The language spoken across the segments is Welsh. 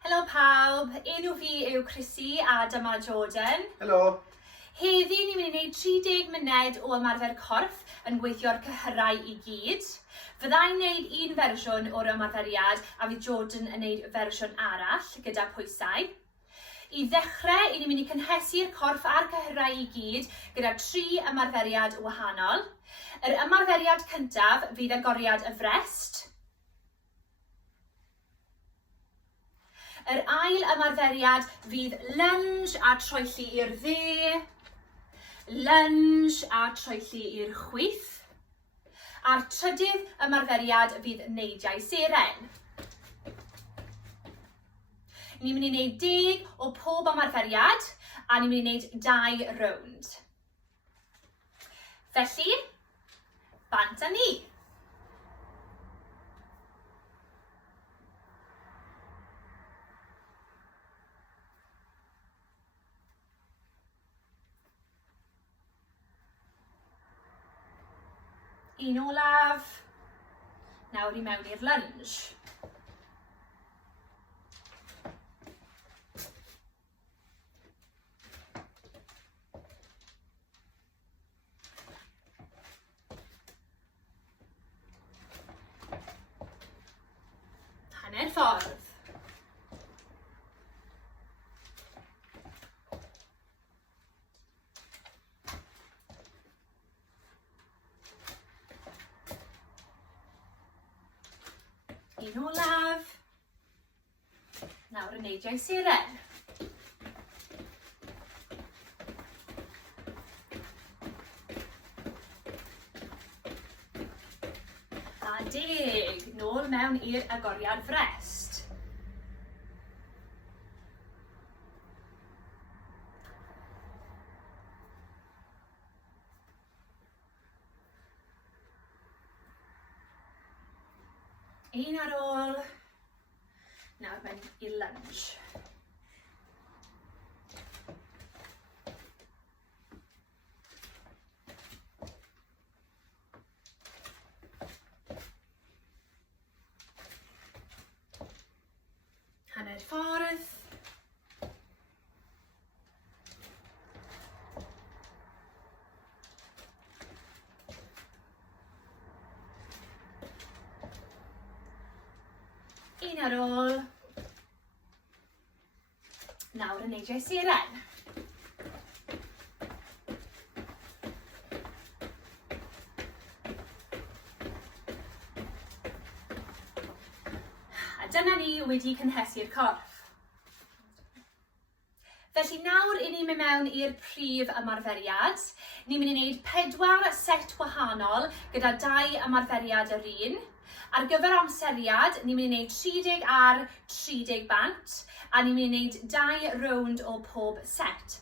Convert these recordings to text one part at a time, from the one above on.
Helo pawb, enw fi yw Chrissy a dyma Jordan. Helo. Heddi ni'n mynd i wneud 30 munud o ymarfer corff yn gweithio'r cyhyrau i gyd. Fyddai'n wneud un fersiwn o'r ymarferiad a fydd Jordan yn wneud fersiwn arall gyda pwysau. I ddechrau, ni'n mynd i cynhesu'r corff a'r cyhyrau i gyd gyda 3 ymarferiad wahanol. Yr ymarferiad cyntaf fydd agoriad y frest. Yr ail ymarferiad fydd lunge a troelli i'r dde, lunge a troelli i'r chwith. A'r trydydd ymarferiad fydd neidiau seren. Ni'n mynd i wneud 10 o pob ymarferiad a ni'n mynd i wneud 2 rownd. Felly, bant â ni. Un olaf, nawr i mewn i'r lunge. Hanner ffordd. Un olaf, nawr y neidiau seren. A 10, nôl mewn i'r agoriad frest. Un ar ôl, nawr mewn i'r lunge. Hanner ffordd. Un ar ôl. Nawr y neidiau seren. A dyna ni wedi cynhesu'r corff. Felly nawr i ni mynd mewn i'r prif ymarferiad. Ni'n mynd i wneud 4 set wahanol gyda 2 ymarferiad yr un. Ar gyfer amseriad, ni'n mynd i wneud 30 ar 30 bant a ni'n mynd i wneud 2 rownd o pob set.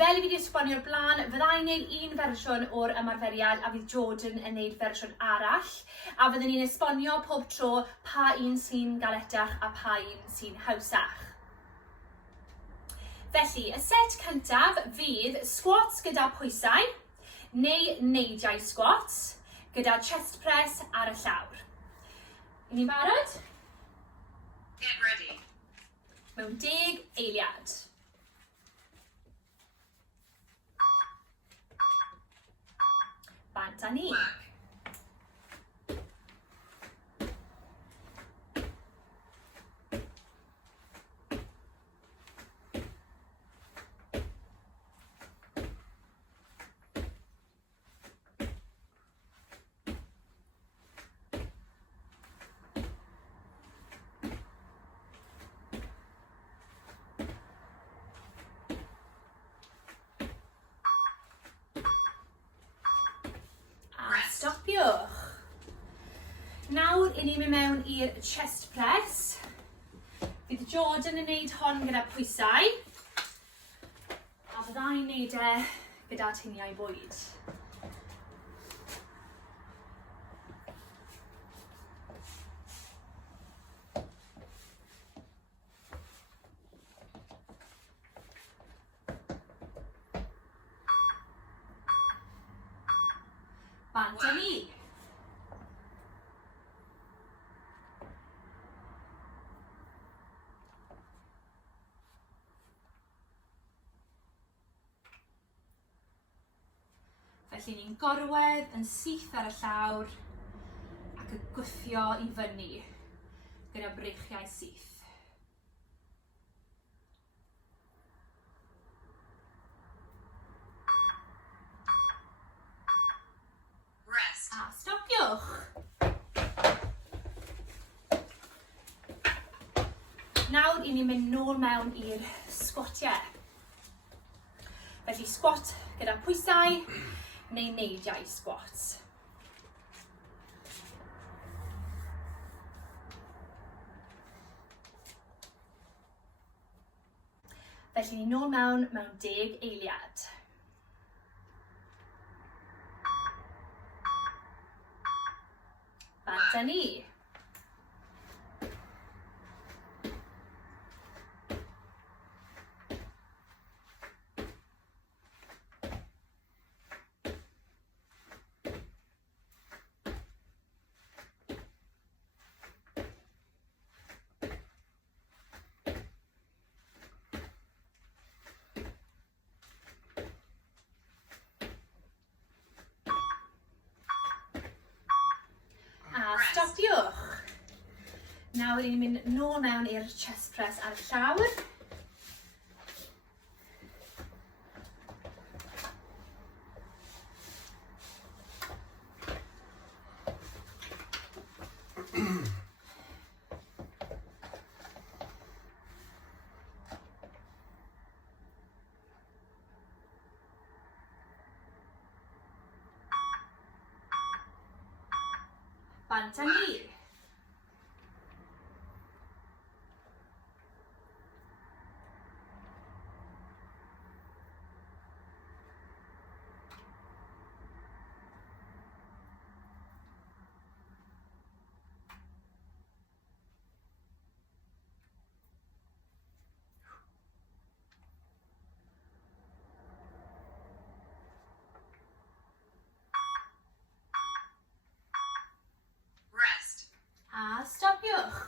Fel i fi wedi esbonio'r blaen, fyddai'n wneud un fersiwn o'r ymarferiad a fydd Jordan yn wneud fersiwn arall a fyddwn ni'n esbonio pob tro pa un sy'n galetach a pa un sy'n hawsach. Felly, y set cyntaf fydd squats gyda pwysau neu neidiau squats gyda chest press ar y llawr. I ni'n barod? Get ready. Mewn 10 eiliad. Bant â ni. Stopiwch. Nawr i ni mynd mewn i'r chest press. Fydd Jordan yn wneud hon gyda pwysau. A fyddai'n wneud gyda tiniau bwyd. Bant â ni. Felly ni'n gorwedd yn syth ar y llawr ac yn gwthio i fyny gyda breichiau syth. Rest. A stopiwch. Nawr i ni'n mynd nôl mewn i'r sgwatiau. Felly sgwat gyda pwysau neu neidiau sgwat. Felly ni'n nôl mewn 10 eiliad. Bant â ni. Stopiwch. Nawr ni'n mynd nôl mewn i'r chest press ar y llawr. Bant â ni. Rest. A stopiwch.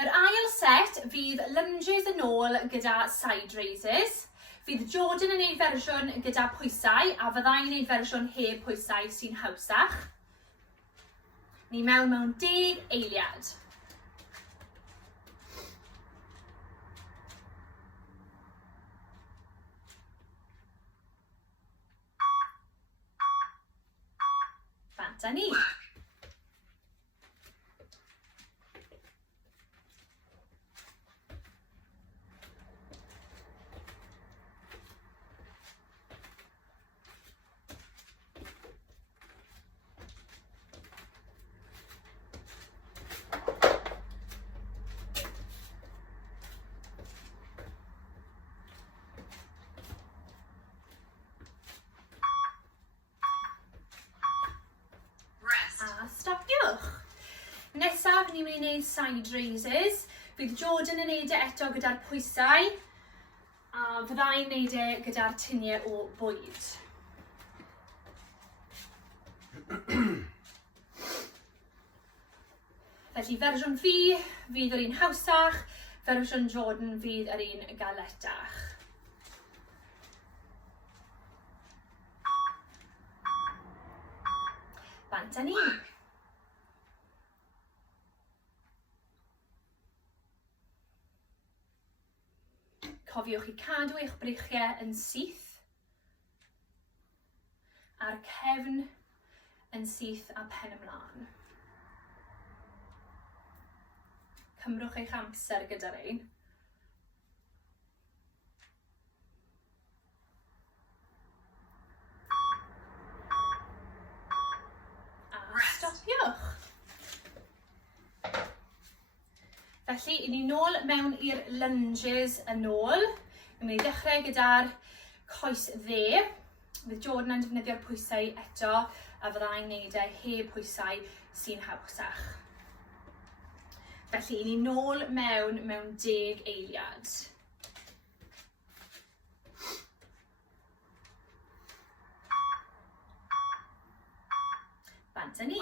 Yr ail set fydd lunges yn ôl gyda side raises. Fydd Jordan yn neud fersiwn gyda pwysau a fyddai'n neud fersiwn heb pwysau sy'n hawsach. Ni mewn 10 eiliad. Bant â ni. Rest. A stopiwch. Nesaf ni'n mynd i wneud side raises. Bydd Jordan yn neud e eto gyda'r pwysau a fyddai'n neud e gyda'r tiniau o bwyd. Felly fersiwn fi fydd yr un hawsach, fersiwn Jordan fydd yr un galetach. Bant â ni. Cofiwch i cadw eich breichiau yn syth, a'r cefn yn syth a pen ymlaen. Cymrwch eich amser gyda'r ein. A stopiwch. Felly, i ni nôl mewn i'r lunges yn ôl. Ni'n mynd i ddechrau gyda'r coes dde. Fydd Jordan yn defnyddio'r pwysau eto a fyddai'n neud e heb pwysau sy'n hawsach. Felly, i ni nôl mewn 10 eiliad. Bant â ni.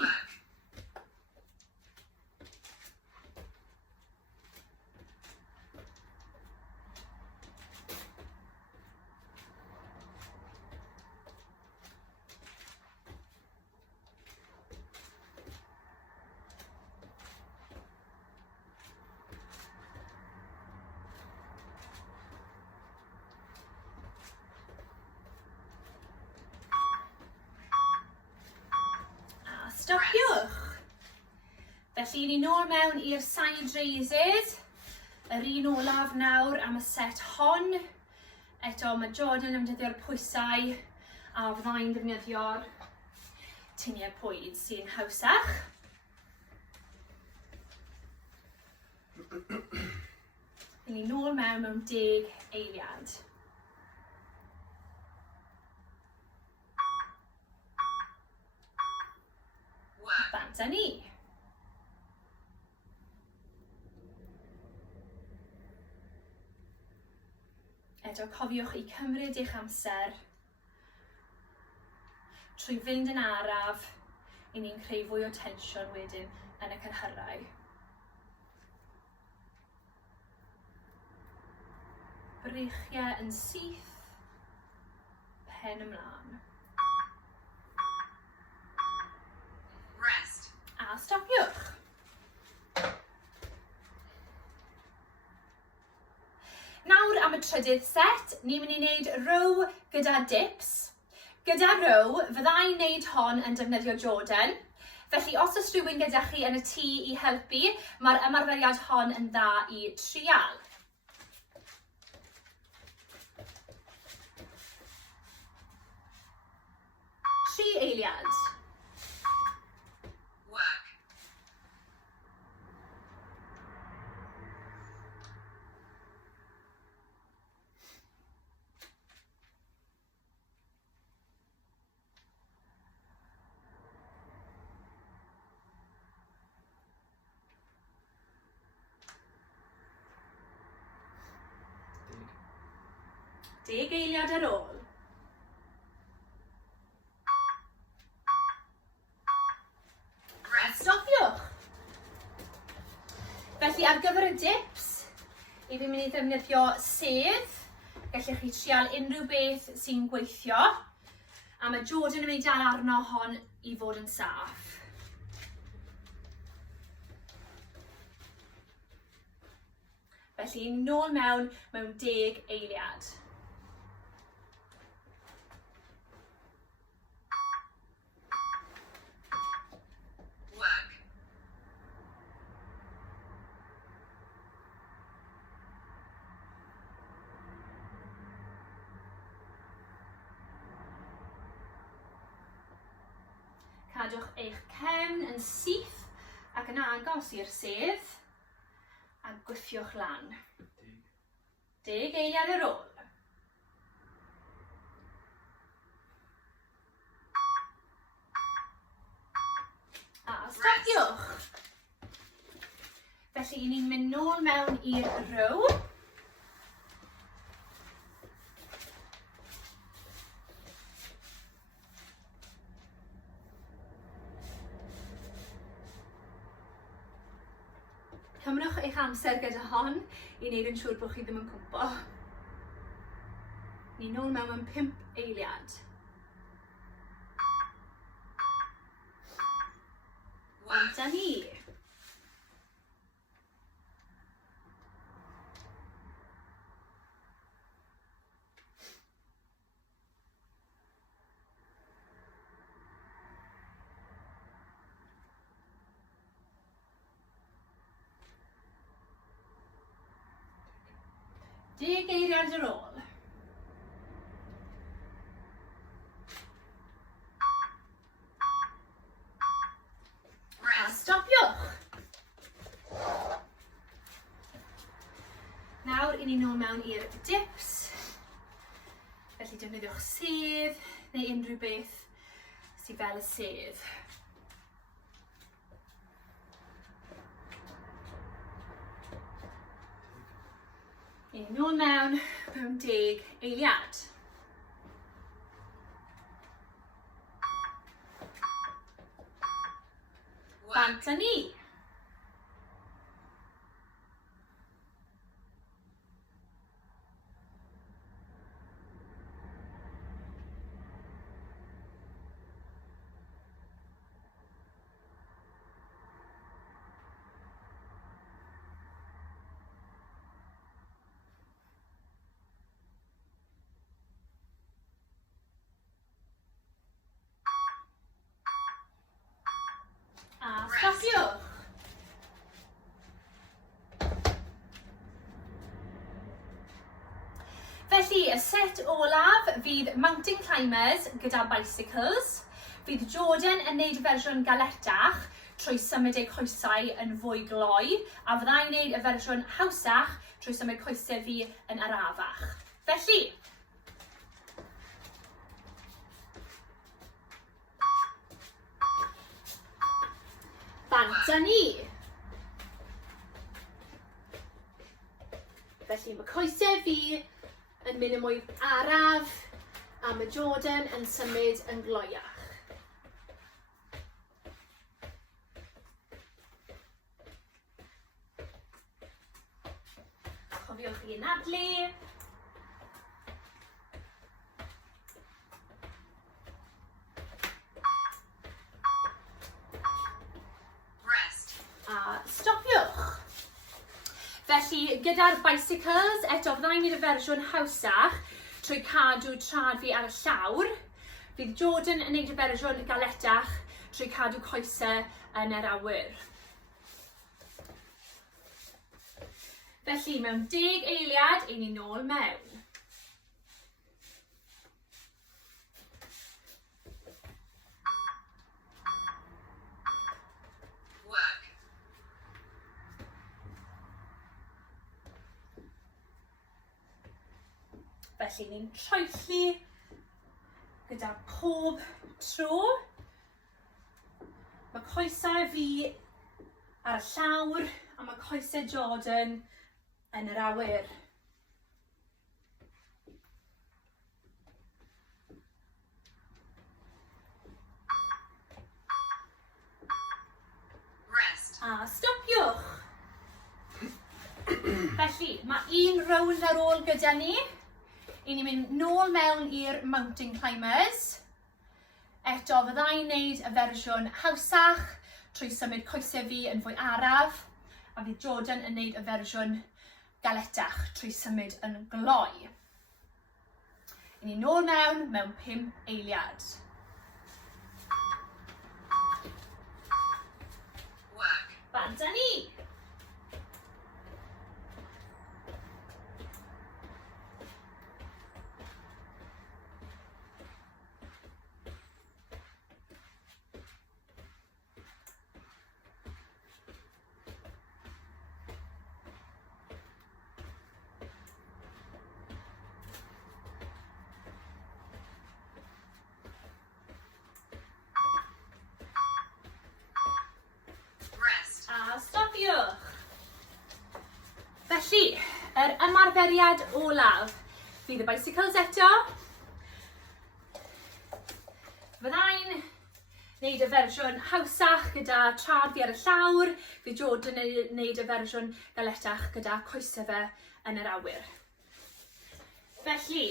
stopiwch. Felly, ni nôl mewn i'r side raises. Yr un olaf nawr am y set hon. Eto, mae Jordan yn defnyddio'r pwysau a fyddai'n defnyddio'r tiniau pwyd sy'n hawsach. Ni nôl mewn 10 eiliad. Bant â ni. Eto, cofiwch i cymryd eich amser trwy fynd yn araf i ni'n creu fwy o tensiwn wedyn yn y cynhyrau. Breichiau yn syth, pen ymlaen. Rest. A stopiwch. Nawr am y trydydd set, ni'n mynd i wneud row gyda dips. Gyda row, fyddai'n wneud hon yn defnyddio Jordan. Felly, os oes rhywun gyda chi yn y tŷ i helpu, mae'r ymarferiad hon yn dda i trial. Tri eiliad. Work. Deg eiliad ar ôl. Stopiwch. Felly ar gyfer y dips, i fi'n mynd i ddefnyddio sedd. Gallech chi trial unrhyw beth sy'n gweithio. A mae Jordan yn mynd i dal arno hon i fod yn saff. Felly nôl mewn 10 eiliad. Cadwch eich cefn yn syth ac yn agos i'r sedd a gwthiwch lan. 10 eiliad ar ôl. A stopiwch. Felly, ni'n mynd nôl mewn i'r row. Cymrwch eich amser gyda hon i wneud yn siŵr bod chi ddim yn cwmpo. Ni nôl mewn 5 eiliad. Bant â ni. Deg eiliad ar ôl. A stopiwch. Nawr, i ni nôl mewn i'r dips. Felly defnyddiwch sedd neu unrhyw beth sydd fel y sedd. I ni nôl mewn 10 eiliad. Bant â ni. Felly, y set olaf fydd mountain climbers gyda bicycles. Fydd Jordan yn neud y fersiwn galetach trwy symud ei coesau yn fwy gloi, a fyddai'n neud y fersiwn hawsach trwy symud coesau fi yn arafach. Felly, bant â ni. Felly mae coesau fi yn mynd yn mwy araf a mae Jordan yn symud yn gloiach. Cofiwch i anadlu. Rest. A stopiwch. Felly, gyda'r bicycles, eto fyddai'n neud y fersiwn hawsach trwy cadw trad fi ar y llawr. Fydd Jordan yn neud y fersiwn galetach trwy cadw coesau yn yr awyr. Felly, mewn 10 eiliad, ein ni nôl mewn. Work. Felly, ni'n troelli gyda pob tro. Mae coesau fi ar y llawr a mae coesau Jordan yn yr awyr. Rest. A stopiwch. Felly, mae un rownd ar ôl gyda ni. I ni'n mynd nôl mewn i'r mountain climbers. Eto, fyddai'n neud y fersiwn hawsach trwy symud coesau fi yn fwy araf. A fydd Jordan yn neud y fersiwn galetach trwy symud yn gloi. I ni nôl mewn 5 eiliad. Work. Bant â ni. Rest. A stopiwch. Felly, yr ymarferiad olaf. Fydd y bicycles eto. Fyddai'n neud y fersiwn hawsach gyda trad fi ar y llawr. Fydd Jordan yn neud y fersiwn galetach gyda coesau fe yn yr awyr. Felly,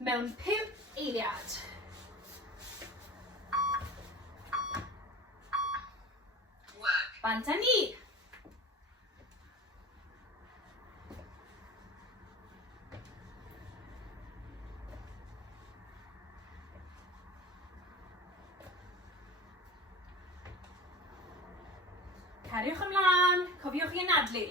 mewn 5 eiliad. Work. Bant â ni. Cariwch ymlaen, cofiwch i anadlu.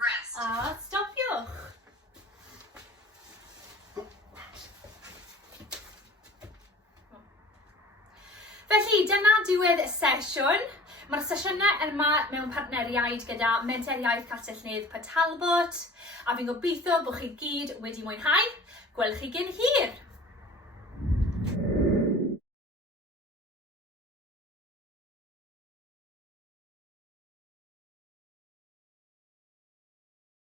Rest. A stopiwch. Felly, dyna diwedd y sesiwn. Mae'r sesiynau yma mewn partneriaid gyda Menteriaeth Castell-nedd Talbot, a fi'n gobeithio bod chi gyd wedi mwynhau. Gwelwch chi gyn hir!